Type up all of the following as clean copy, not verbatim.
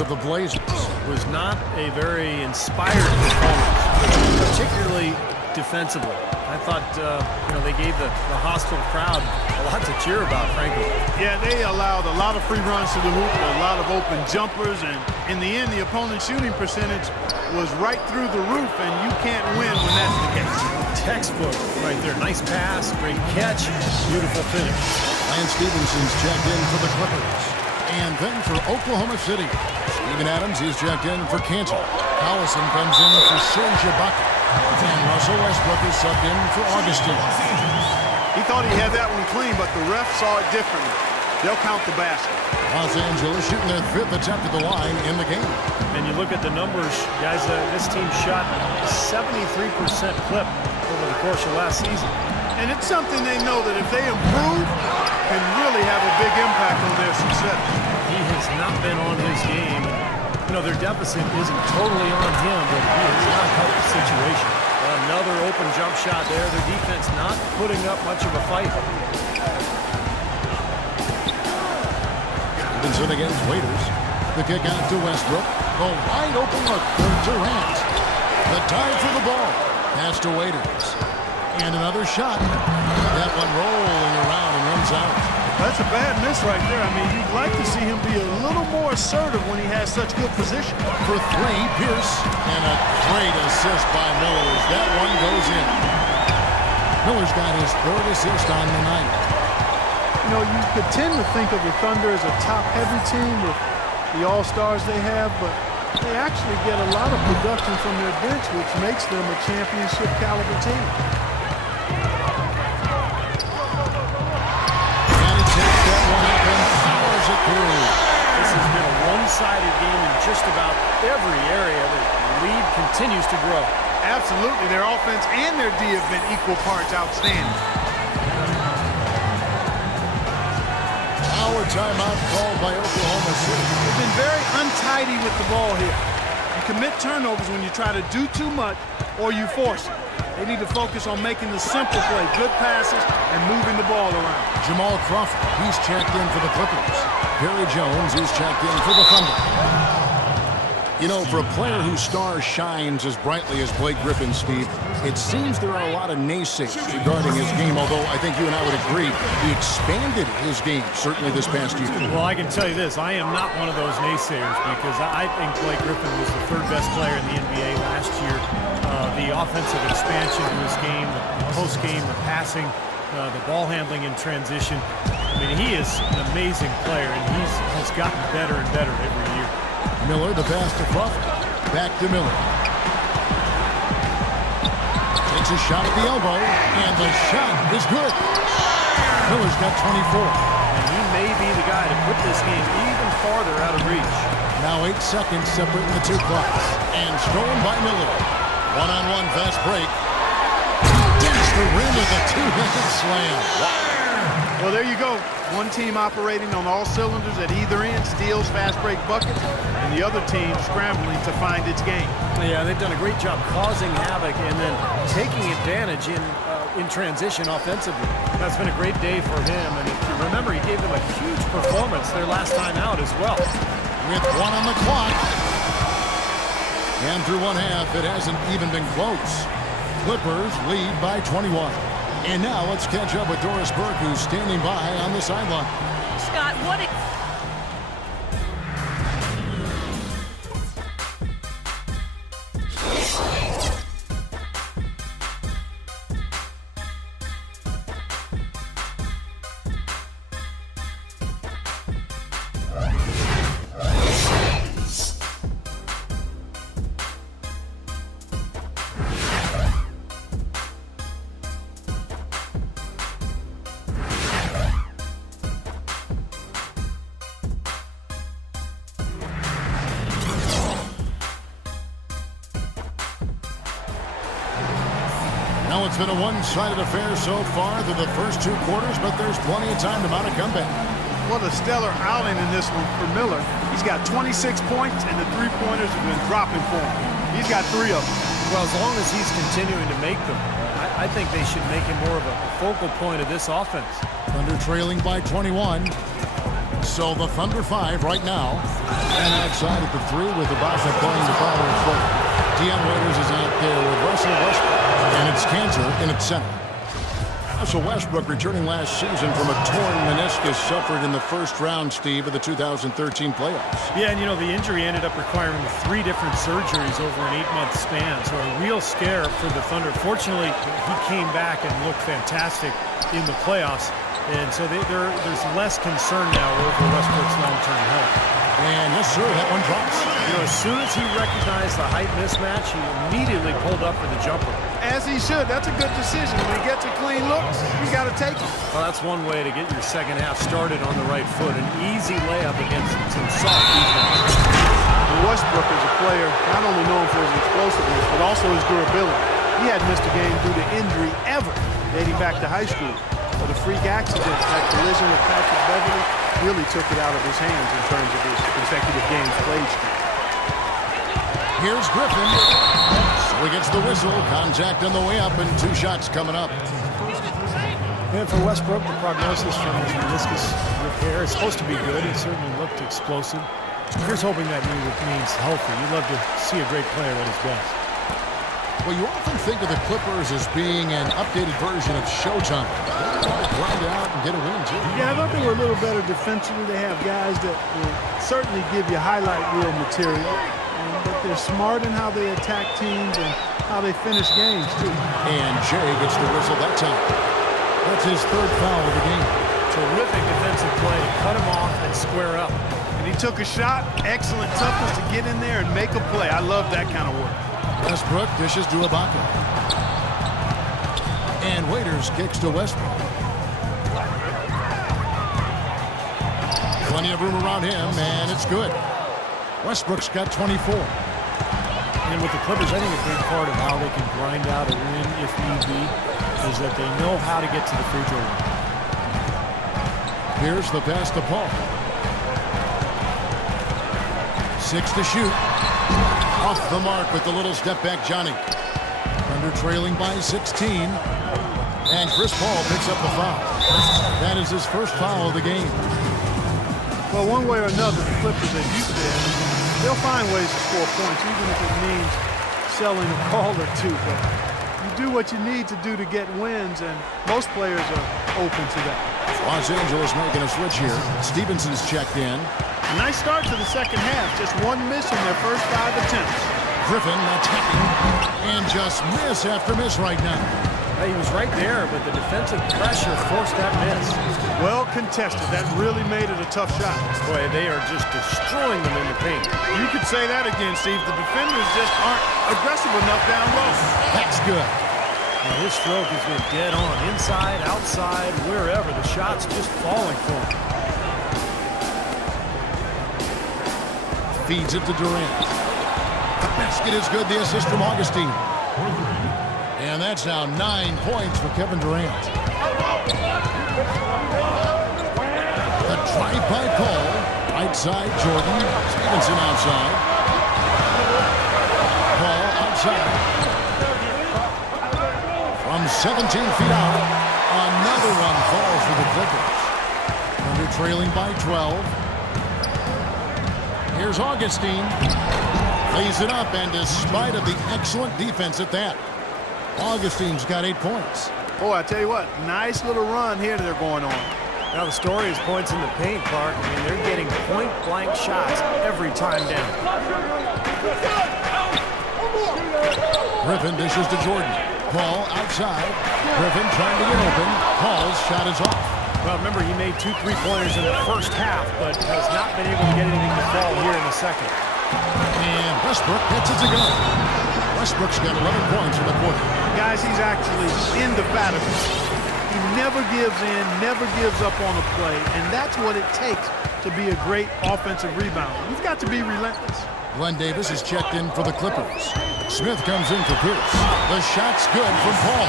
of the Blazers. It was not a very inspired performance, particularly defensively. I thought, they gave the hostile crowd a lot to cheer about, frankly. Yeah, they allowed a lot of free runs to the hoop, a lot of open jumpers, and in the end, the opponent's shooting percentage was right through the roof, and you can't win when that's the case. Textbook right there. Nice pass, great catch, beautiful finish. Lance Stephenson's checked in for the Clippers. And then for Oklahoma City, Steven Adams is checked in for Cantor. Collison comes in for Serge Ibaka. And Russell Westbrook is subbed in for Augustin. He thought he had that one clean, but the ref saw it differently. They'll count the basket. Los Angeles shooting their 5th attempt at the line in the game. And you look at the numbers, guys, this team shot a 73% clip over the course of last season. And it's something they know that if they improve, can really have a big impact on their success. He has not been on his game. Their deficit isn't totally on him, but he has not helped the situation. Another open jump shot there. Their defense not putting up much of a fight. Stevenson against Waiters. The kick out to Westbrook. The wide open look for Durant. The dive for the ball. Pass to Waiters. And another shot. That one rolling around and runs out. That's a bad miss right there. I mean, you'd like to see him be a little more assertive when he has such good position. For 3, Pierce. And a great assist by Miller as that one goes in. Miller's got his 3rd assist on the night. You could tend to think of the Thunder as a top-heavy team with the all-stars they have, but they actually get a lot of production from their bench, which makes them a championship-caliber team. This has been a one-sided game in just about every area. The lead continues to grow. Absolutely. Their offense and their D have been equal parts outstanding. Our timeout called by Oklahoma City. They've been very untidy with the ball here. You commit turnovers when you try to do too much or you force it. They need to focus on making the simple play, good passes, and moving the ball around. Jamal Crawford, he's checked in for the Clippers. Perry Jones is checked in for the Thunder. For a player whose star shines as brightly as Blake Griffin, Steve, it seems there are a lot of naysayers regarding his game, although I think you and I would agree he expanded his game, certainly this past year. Well, I can tell you this. I am not one of those naysayers because I think Blake Griffin was the 3rd best player in the NBA last year. The offensive expansion to his game, the post-game, the passing, the ball handling in transition. I mean, he is an amazing player, and has gotten better and better every year. Miller, the pass to Crawford. Back to Miller. Takes a shot at the elbow, and the shot is good. Miller's got 24. And he may be the guy to put this game even farther out of reach. Now 8 seconds separating the 2 clocks. And stolen by Miller. One-on-one fast break. Against the rim with a 2-handed slam. Well, there you go. One team operating on all cylinders at either end, steals, fast break buckets, and the other team scrambling to find its game. Yeah, they've done a great job causing havoc and then taking advantage in transition offensively. That's been a great day for him, and if you remember, he gave them a huge performance their last time out as well. With 1 on the clock. And through 1 half, it hasn't even been close. Clippers lead by 21. And now let's catch up with Doris Burke, who's standing by on the sideline. Scott, what Now it's been a one-sided affair so far through the first 2 quarters, but there's plenty of time to mount a comeback. What a stellar outing in this one for Miller. He's got 26 points, and the three-pointers have been dropping for him. He's got 3 of them. Well, as long as he's continuing to make them, I think they should make him more of a focal point of this offense. Thunder trailing by 21. So the Thunder 5 right now. And outside at the 3 with Ibaka playing the power forward. Deion Waiters is out there with Russell Westbrook. And it's Cantor in its center. Russell Westbrook returning last season from a torn meniscus suffered in the first round, Steve, of the 2013 playoffs. Yeah, and you know, the injury ended up requiring 3 different surgeries over an 8-month span. So a real scare for the Thunder. Fortunately, he came back and looked fantastic in the playoffs. And so there's less concern now over Westbrook's long-term health. And yes, sir, that one drops. You know, as soon as he recognized the height mismatch, he immediately pulled up for the jumper. As he should. That's a good decision. When he gets a clean looks, you got to take it. Well, that's one way to get your second half started on the right foot. An easy layup against some soft defense. Westbrook is a player not only known for his explosiveness, but also his durability. He hadn't missed a game due to injury ever, dating back to high school. But a freak accident, that collision with Patrick Beverly, really took it out of his hands in terms of his consecutive games played streak. Here's Griffin. So he gets the whistle. Contact on the way up and 2 shots coming up. And for Westbrook, the prognosis from his meniscus repair is supposed to be good. It certainly looked explosive. Here's hoping that means healthy. You'd love to see a great player at his best. Well, you often think of the Clippers as being an updated version of Showtime. They try to grind out and get a win, too. Yeah, I thought they were a little better defensively. They have guys that will certainly give you highlight reel material. But they're smart in how they attack teams and how they finish games, too. And Jay gets the whistle that time. That's his 3rd foul of the game. Terrific defensive play to cut him off and square up. And he took a shot. Excellent toughness to get in there and make a play. I love that kind of work. Westbrook dishes to Ibaka. And Waiters kicks to Westbrook. Plenty of room around him, and it's good. Westbrook's got 24. And with the Clippers, I think a big part of how they can grind out a win if need be is that they know how to get to the free throw line. Here's the pass to Paul. 6 to shoot. Off the mark with the little step back, Johnny. Thunder trailing by 16. And Chris Paul picks up the foul. That is his 1st foul of the game. Well, one way or another, the Clippers, as you said, they'll find ways to score points, even if it means selling a call or 2. But you do what you need to do to get wins, and most players are open to that. Los Angeles making a switch here. Stevenson's checked in. Nice start to the second half. Just 1 miss in their first 5 attempts. Griffin attacking and just miss after miss right now. He was right there, but the defensive pressure forced that miss. Well contested. That really made it a tough shot. Boy, they are just destroying them in the paint. You could say that again, Steve. The defenders just aren't aggressive enough down low. That's good. Now, his stroke has been dead on. Inside, outside, wherever. The shot's just falling for him. Feeds it to Durant. The basket is good. The assist from Augustine. And that's now 9 points for Kevin Durant. The drive by Paul. Right side, Jordan. Stevenson outside. Paul outside. From 17 feet out, another one falls for the Clippers. Under trailing by 12. Here's Augustine. Lays it up, and despite of the excellent defense at that, Augustine's got 8 points. Boy, I tell you what, nice little run here they're going on. Now the story is points in the paint, Clark. I mean, they're getting point-blank shots every time down. Griffin dishes to Jordan. Paul outside. Griffin trying to get open. Paul's shot is off. Well, remember, he made 2 3-pointers in the first half, but has not been able to get anything to fall here in the second. And Westbrook gets it to go. Westbrook's got 11 points in the quarter. Guys, he's actually indefatigable. He never gives in, never gives up on a play, and that's what it takes to be a great offensive rebounder. You've got to be relentless. Glenn Davis is checked in for the Clippers. Smith comes in for Pierce. The shot's good from Paul.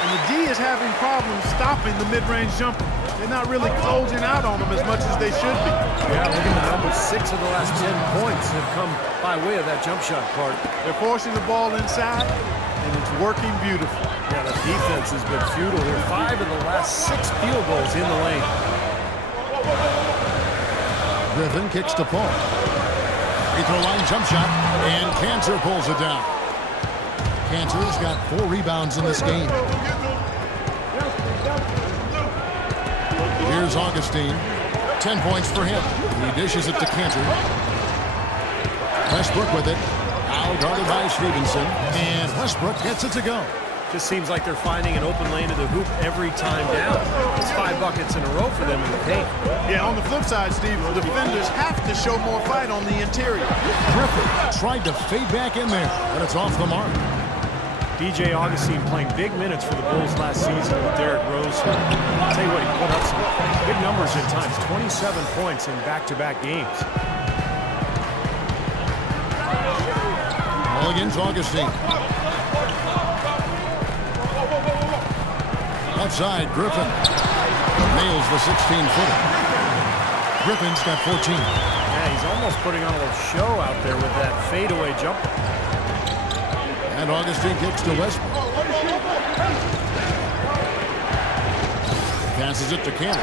And the D is having problems stopping the mid-range jumper. They're not really closing out on them as much as they should be. Yeah, look at the numbers. 6 of the last 10 points have come by way of that jump shot part. They're forcing the ball inside, and it's working beautifully. Yeah, the defense has been futile here. 5 of the last 6 field goals in the lane. Griffin kicks to Paul. Free throw line jump shot, and Cantor pulls it down. Cantor's got 4 rebounds in this game. Here's Augustine. 10 points for him. He dishes it to Cantor. Westbrook with it. Now guarded by Stevenson. And Westbrook gets it to go. Just seems like they're finding an open lane to the hoop every time down. It's 5 buckets in a row for them in the paint. Yeah, on the flip side, Steve, the defenders have to show more fight on the interior. Griffin tried to fade back in there, but it's off the mark. DJ Augustine playing big minutes for the Bulls last season with Derrick Rose. I'll tell you what, he put up some big numbers at times. 27 points in back-to-back games. Ball against Augustine. Left side, Griffin nails the 16-footer. Griffin's got 14. Yeah, he's almost putting on a little show out there with that fadeaway jumper. And Augustine kicks to Westbrook. Passes it to Cantor.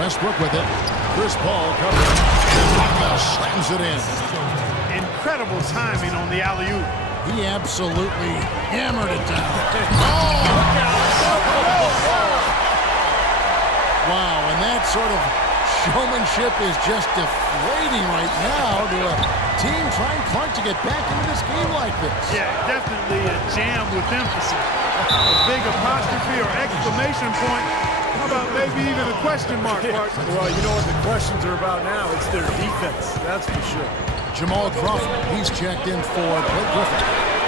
Westbrook with it. Chris Paul covering. And slams it in. Incredible timing on the alley-oop. He absolutely hammered it down. Wow, and that sort of showmanship is just deflating right now to a team trying Clark to get back into this game like this. Yeah, definitely a jam with emphasis. A big apostrophe or exclamation point. How about maybe even a question mark, Mark? Well, you know what the questions are about now? It's their defense, that's for sure. Jamal Crawford, he's checked in for Blake Griffin.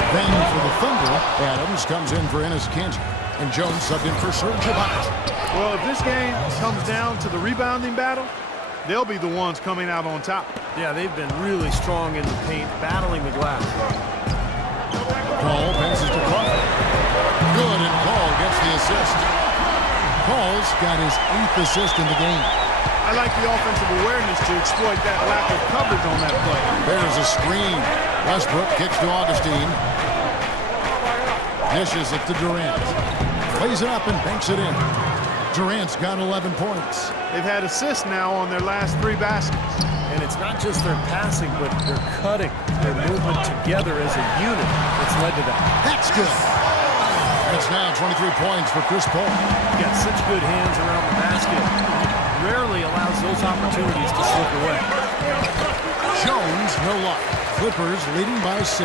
Then for the Thunder, Adams comes in for Enes Kanter. And Jones subbed in for Serge Ibaka. Well, if this game comes down to the rebounding battle, they'll be the ones coming out on top. Yeah, they've been really strong in the paint, battling the glass. Paul passes to Crawford. Good, and Paul gets the assist. Paul's got his 8th assist in the game. I like the offensive awareness to exploit that lack of coverage on that play. There's a screen. Westbrook kicks to Augustine. Dishes it to Durant. Plays it up and banks it in. Durant's got 11 points. They've had assists now on their last 3 baskets. And it's not just their passing, but their cutting, their movement together as a unit that's led to that. That's good. It's now 23 points for Chris Paul. He's got such good hands around the basket. He rarely allows those opportunities to slip away. Jones, no luck. Clippers leading by 6.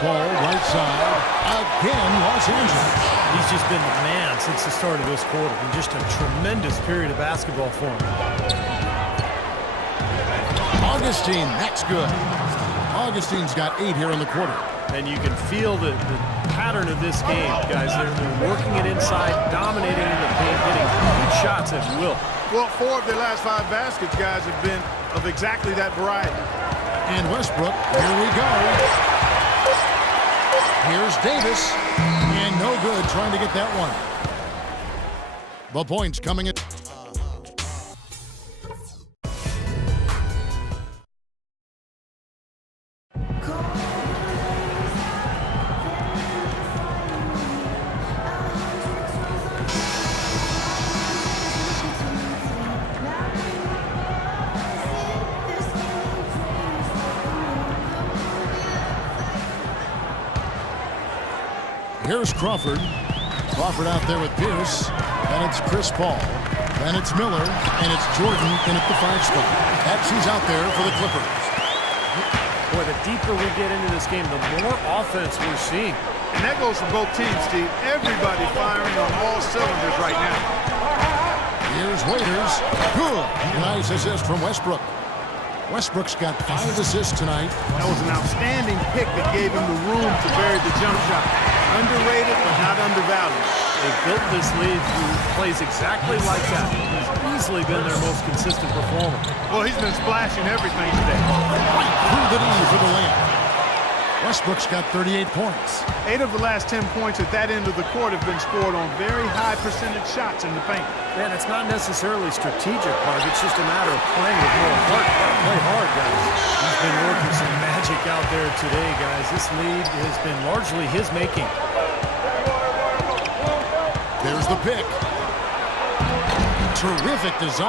Paul, right side. Again, Los Angeles. He's just been the man since the start of this quarter. And just a tremendous period of basketball for him. Augustine, that's good. Augustine's got 8 here in the quarter. And you can feel the pattern of this game, guys. They're working it inside, dominating in the paint, hitting good shots at will. Well, 4 of their last 5 baskets, guys, have been of exactly that variety. And Westbrook, here we go. Here's Davis, and no good trying to get that one. The points coming in. Here's Crawford. Crawford out there with Pierce. Then it's Chris Paul. Then it's Miller. And it's Jordan in at the 5 spot. Who's out there for the Clippers. Boy, the deeper we get into this game, the more offense we're seeing. And that goes for both teams, Steve. Everybody firing on all cylinders right now. Here's Waiters. Good. Nice assist from Westbrook. Westbrook's got 5 assists tonight. That was an outstanding pick that gave him the room to bury the jump shot. Underrated, but not undervalued. They built this lead who plays exactly like that. He's easily been their most consistent performer. Well, he's been splashing everything today. Right through the knee for the layup. Westbrook's got 38 points. 8 of the last 10 points at that end of the court have been scored on very high percentage shots in the paint. Man, it's not necessarily strategic, Mark. It's just a matter of playing with more heart. Play hard, guys. He's been working some magic out there today, guys. This lead has been largely his making. There's the pick. Terrific design.